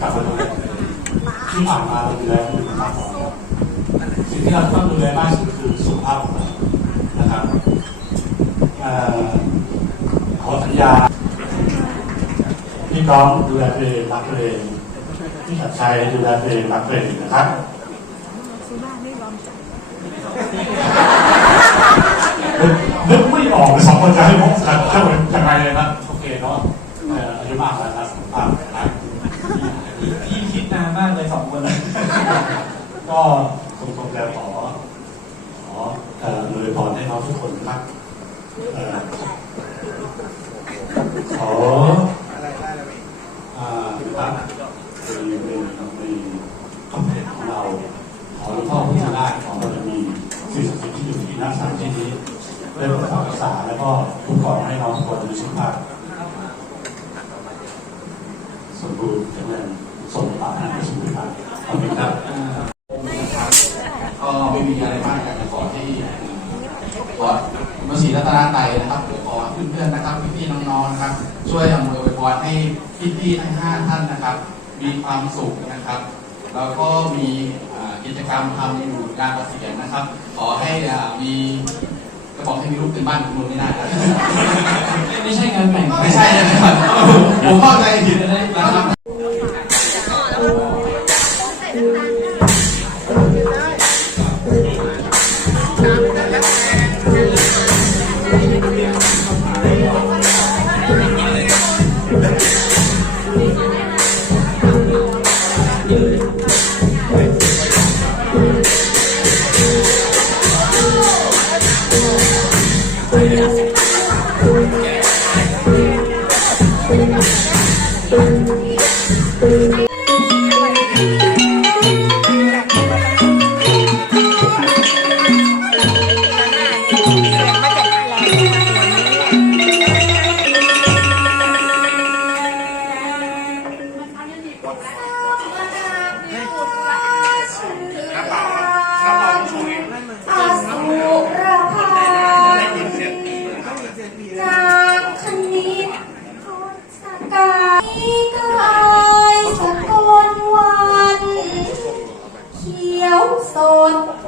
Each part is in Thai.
กลับมาดูแลที่ผ่านมาเราดูแลคุณภาพของเราสิ่งที่เราต้องดูแลมากที่สุดคือสุขภาพของเรานะครับเอ่อขอสัญญาพี่น้องดูแลตัวเองรักตัวเองพี่ชัดชัยดูแลตัวเองรักตัวเองนะครับ นึกนึกไม่ออกเลยสองคนจะให้พบกันจะเป็นยังไงเลยนะโอเคเนาะเอ่ออายุมากแล้วครับสุขภาพนะพี่คิดนานมากเลยสองคนเลยก็คงคงจะขอขอเอ่อเลยพรให้น้องทุกคนนะครับเอ่อขออ่าครับในในในคำแผนของเราขอหลวงพ่อ สิทธิ์ที่อยู่ที่หน้าสามที่นี้ได้ปกปักรักษาแล้วก็คุ้มครองให้น้องทุกคนมีสุขภาพสมบูรณ์แข็งแรงสมปรารถนาในชีวิตครับขอบคุณครับก็ไม่มีอะไรมากอยากจะขอที่ขอมาศรีรัตนาไตนะครับขอเพื่อนๆนะครับพี่ๆน้องๆนะครับ ช่วยอำนวยอวยพรให้พี่ๆทั้งห้าท่านนะครับ มีความสุขนะครับ แล้วก็มี กิจกรรมทำอยู่งานเกษียณนะครับ ขอให้อ่ามีจะบอกให้มีลูกเป็นบ้านเป็นเมืองไม่ได้นะไม่ใช่งานแต่งไม่ใช่นะครับผมเข้าใจผิดนะครับ อา ย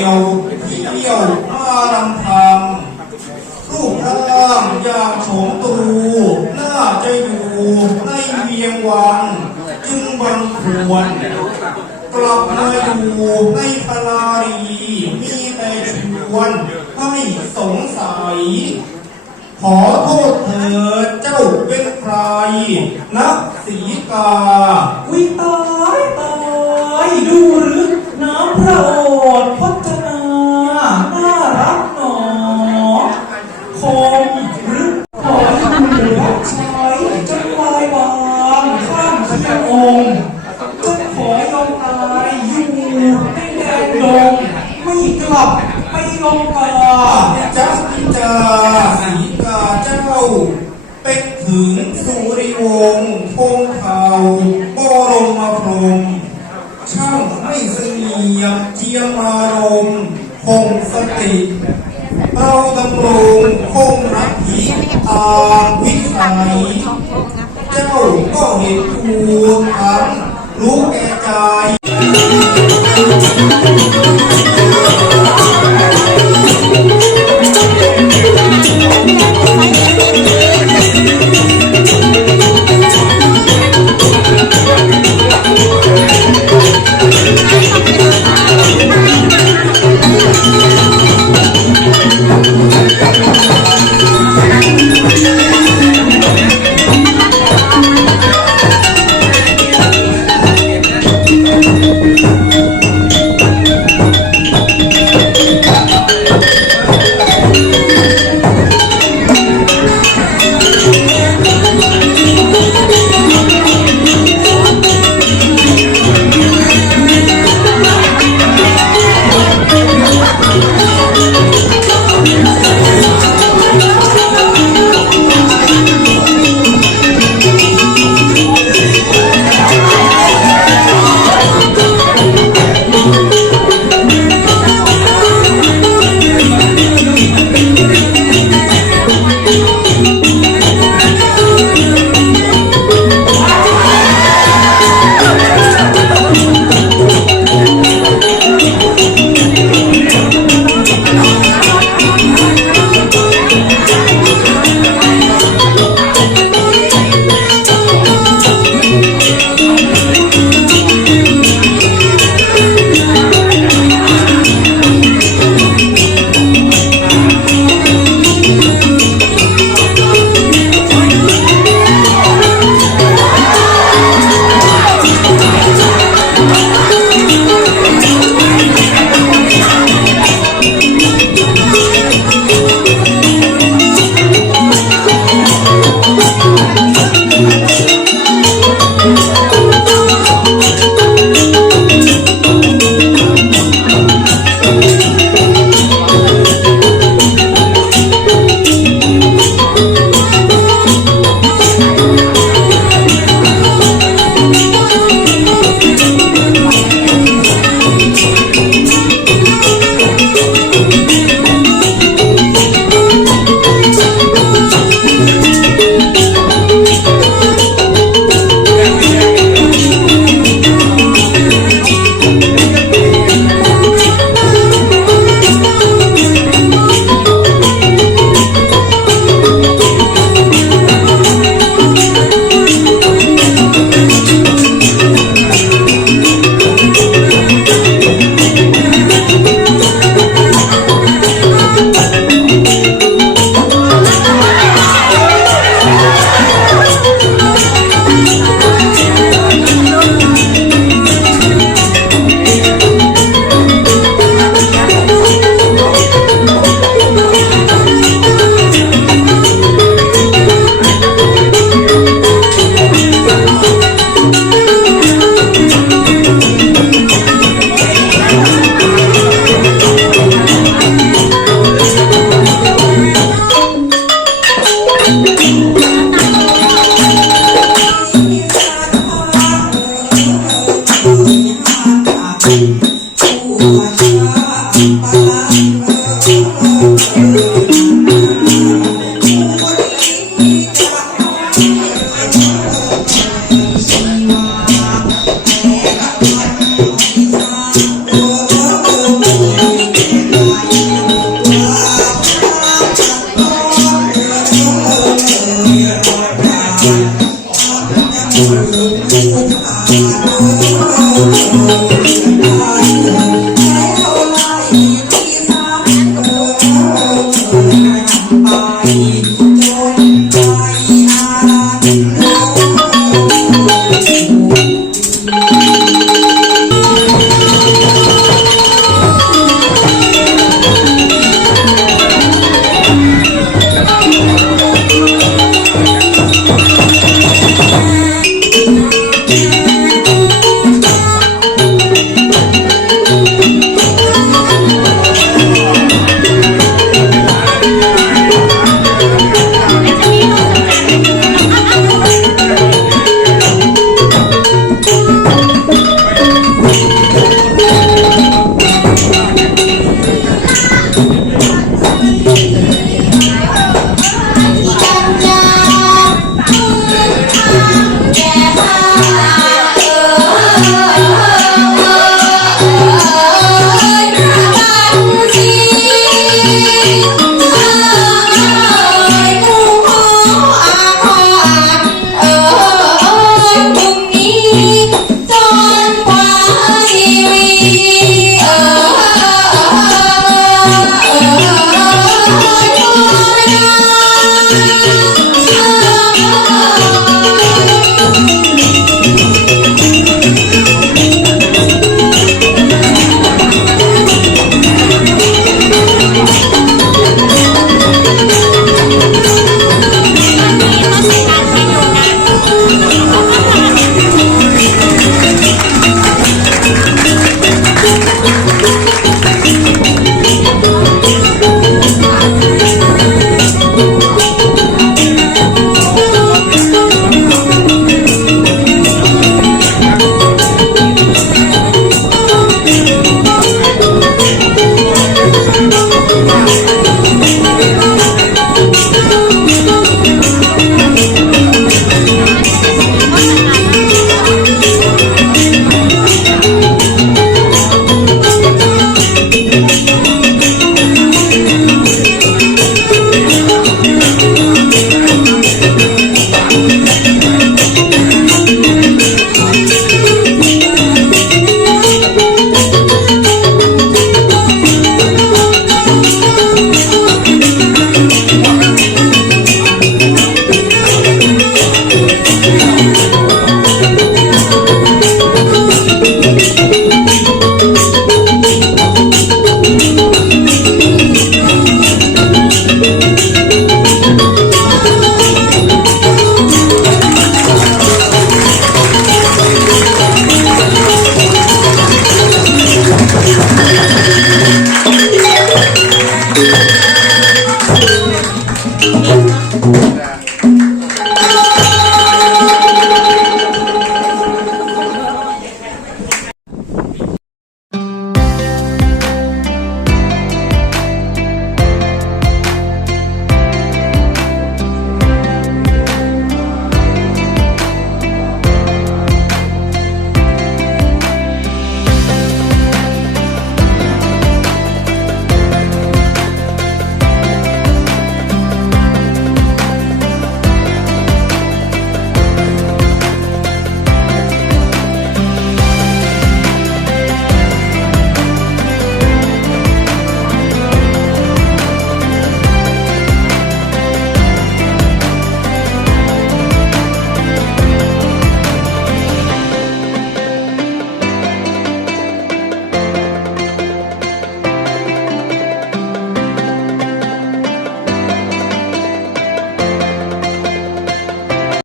เกี่ยวเที่ยวมาลำพังรูปร่างอย่างโฉมตูน่าจะอยู่ในเวียงวัง จึงบังควรกลับมาอยู่ในพลารีมีแต่ชวนให้สงสัย ขอโทษเถิดเจ้าเป็นใคร นักสีกาวิตายตายดูหรือน้ำพระโอษ สติเราดำรงคงรักผีตาวิสัยเจ้าก็เห็นทูลทั้งรู้แก่ใจ เ